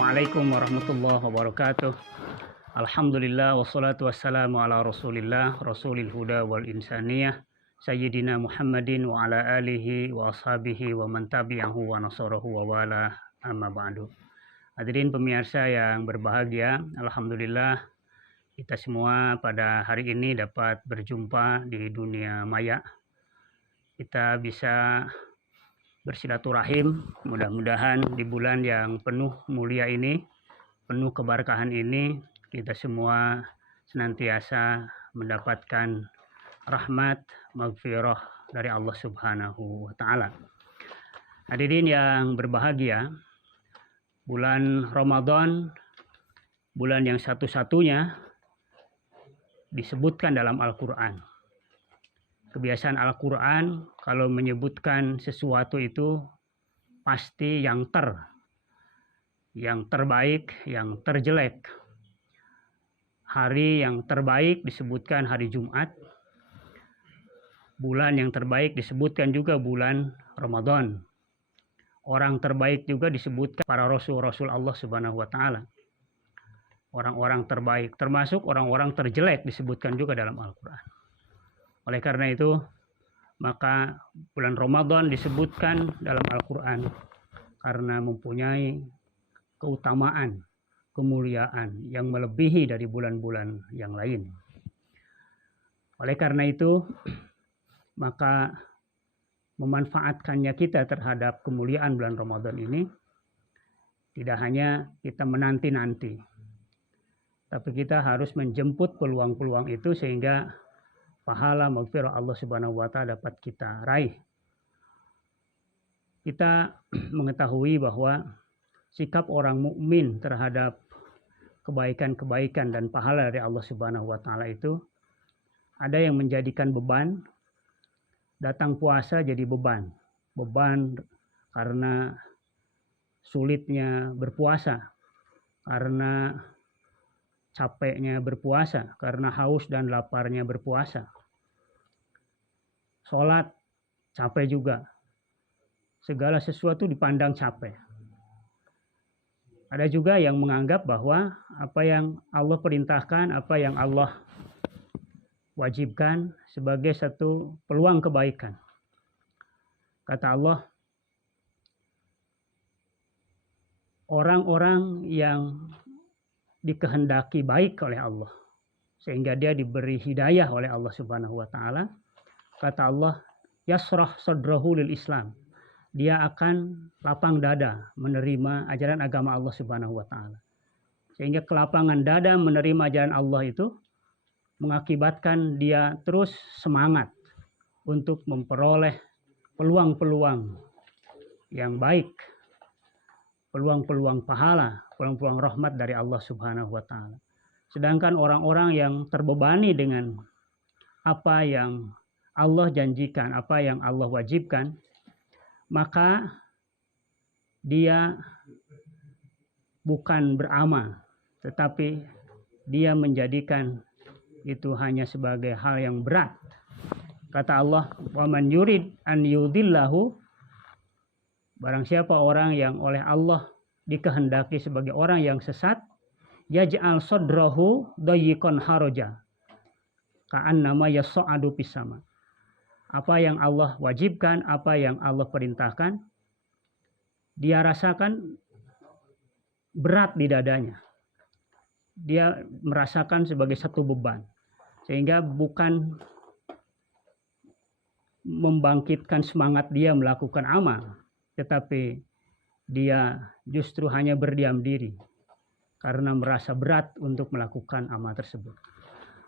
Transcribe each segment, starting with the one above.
Assalamualaikum warahmatullahi wabarakatuh. Alhamdulillah wassalatu wassalamu ala Rasulillah rasulil huda wal insaniyah Sayyidina Muhammadin wa ala alihi wa ashabihi wa man tabi'ahu wa nasarahu wa wala amma ba'du. Hadirin pemirsa yang berbahagia, alhamdulillah kita semua pada hari ini dapat berjumpa di dunia maya. Kita bisa bersilaturahim, mudah-mudahan di bulan yang penuh mulia ini, penuh keberkahan ini, kita semua senantiasa mendapatkan rahmat, maghfirah dari Allah Subhanahu wa Ta'ala. Hadirin yang berbahagia, bulan Ramadan, bulan yang satu-satunya disebutkan dalam Al-Quran. Kebiasaan Al-Quran kalau menyebutkan sesuatu itu pasti yang terbaik, yang terjelek. Hari yang terbaik disebutkan hari Jumat. Bulan yang terbaik disebutkan juga bulan Ramadan. Orang terbaik juga disebutkan para rasul-rasul Allah Subhanahu wa Ta'ala. Orang-orang terbaik, termasuk orang-orang terjelek disebutkan juga dalam Al-Quran. Oleh karena itu, maka bulan Ramadan disebutkan dalam Al-Quran karena mempunyai keutamaan, kemuliaan yang melebihi dari bulan-bulan yang lain. Oleh karena itu, maka memanfaatkannya kita terhadap kemuliaan bulan Ramadan ini tidak hanya kita menanti-nanti, tapi kita harus menjemput peluang-peluang itu sehingga pahala maghfirah Allah Subhanahu wa Ta'ala dapat kita raih. Kita mengetahui bahwa sikap orang mukmin terhadap kebaikan-kebaikan dan pahala dari Allah Subhanahu wa Ta'ala itu ada yang menjadikan beban. Datang puasa jadi beban. Beban karena sulitnya berpuasa, karena capeknya berpuasa, karena haus dan laparnya berpuasa. Sholat capek juga. Segala sesuatu dipandang capek. Ada juga yang menganggap bahwa apa yang Allah perintahkan, apa yang Allah wajibkan sebagai satu peluang kebaikan. Kata Allah, orang-orang yang dikehendaki baik oleh Allah, sehingga dia diberi hidayah oleh Allah Subhanahu wa Ta'ala. Kata Allah, yasrah sadrahu lil Islam. Dia akan lapang dada menerima ajaran agama Allah Subhanahu wa Ta'ala. Sehingga kelapangan dada menerima ajaran Allah itu mengakibatkan dia terus semangat untuk memperoleh peluang-peluang yang baik, peluang-peluang pahala, peluang-peluang rahmat dari Allah Subhanahu wa Ta'ala. Sedangkan orang-orang yang terbebani dengan apa yang Allah janjikan, apa yang Allah wajibkan, maka dia bukan beramal, tetapi dia menjadikan itu hanya sebagai hal yang berat. Kata Allah, "Waman yurid an yudillahu", barang siapa orang yang oleh Allah dikehendaki sebagai orang yang sesat, yaj'al sadrahu dayyqan haraja ka'annama yas'adu fis sama. Apa yang Allah wajibkan, apa yang Allah perintahkan, dia rasakan berat di dadanya. Dia merasakan sebagai satu beban. Sehingga bukan membangkitkan semangat dia melakukan amal, tetapi dia justru hanya berdiam diri karena merasa berat untuk melakukan amal tersebut.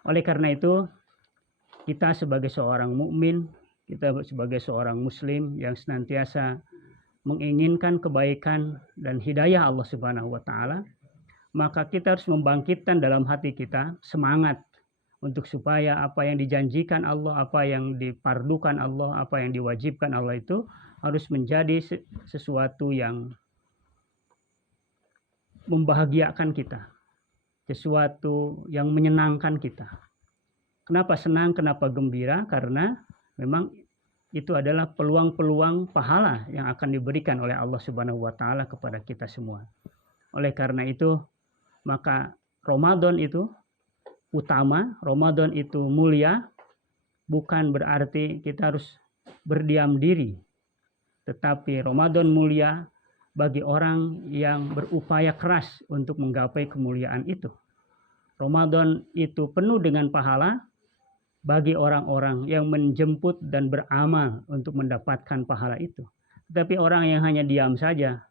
Oleh karena itu, kita sebagai seorang mukmin, kita sebagai seorang muslim yang senantiasa menginginkan kebaikan dan hidayah Allah Subhanahu wa Ta'ala, maka kita harus membangkitkan dalam hati kita semangat untuk supaya apa yang dijanjikan Allah, apa yang dipardukan Allah, apa yang diwajibkan Allah itu harus menjadi sesuatu yang membahagiakan kita, sesuatu yang menyenangkan kita. Kenapa senang, kenapa gembira? Karena memang itu adalah peluang-peluang pahala yang akan diberikan oleh Allah Subhanahu wa Ta'ala kepada kita semua. Oleh karena itu, maka Ramadan itu utama, Ramadan itu mulia, bukan berarti kita harus berdiam diri. Tetapi Ramadan mulia bagi orang yang berupaya keras untuk menggapai kemuliaan itu. Ramadan itu penuh dengan pahala bagi orang-orang yang menjemput dan beramal untuk mendapatkan pahala itu. Tetapi orang yang hanya diam saja,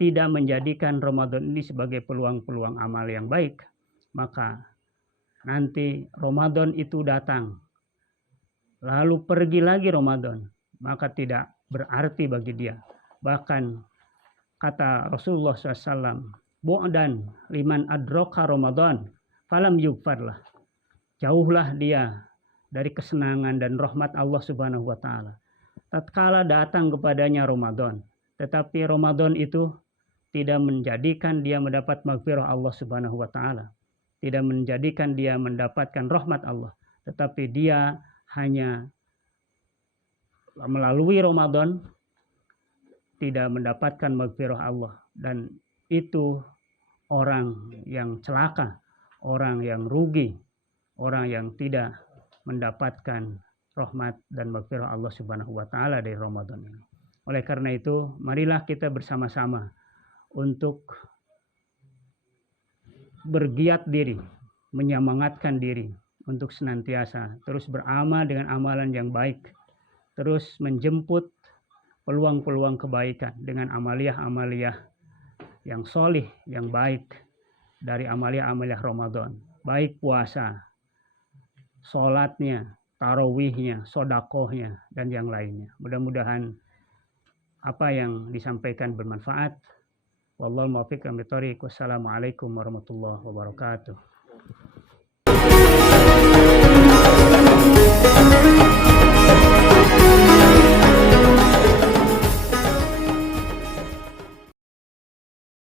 tidak menjadikan Ramadan ini sebagai peluang-peluang amal yang baik, maka nanti Ramadan itu datang, lalu pergi lagi Ramadan, maka tidak berarti bagi dia. Bahkan kata Rasulullah SAW, bu'dan liman adroka Ramadan, falam yugfarlah. Jauhlah dia dari kesenangan dan rahmat Allah Subhanahu wa taala. Tatkala datang kepadanya Ramadan, tetapi Ramadan itu tidak menjadikan dia mendapat maghfirah Allah Subhanahu wa taala. Tidak menjadikan dia mendapatkan rahmat Allah, tetapi dia hanya melalui Ramadan tidak mendapatkan maghfirah Allah, dan itu orang yang celaka, orang yang rugi, orang yang tidak mendapatkan rahmat dan maghfirah Allah Subhanahu wa taala dari Ramadan ini. Oleh karena itu, marilah kita bersama-sama untuk bergiat diri, menyemangatkan diri untuk senantiasa terus beramal dengan amalan yang baik, terus menjemput peluang-peluang kebaikan dengan amaliyah-amaliyah yang solih, yang baik dari amaliyah-amaliyah Ramadan, baik puasa, sholatnya, tarawihnya, sodakohnya, dan yang lainnya. Mudah-mudahan apa yang disampaikan bermanfaat. Wallahul muwaffiq. Wassalamualaikum warahmatullahi wabarakatuh.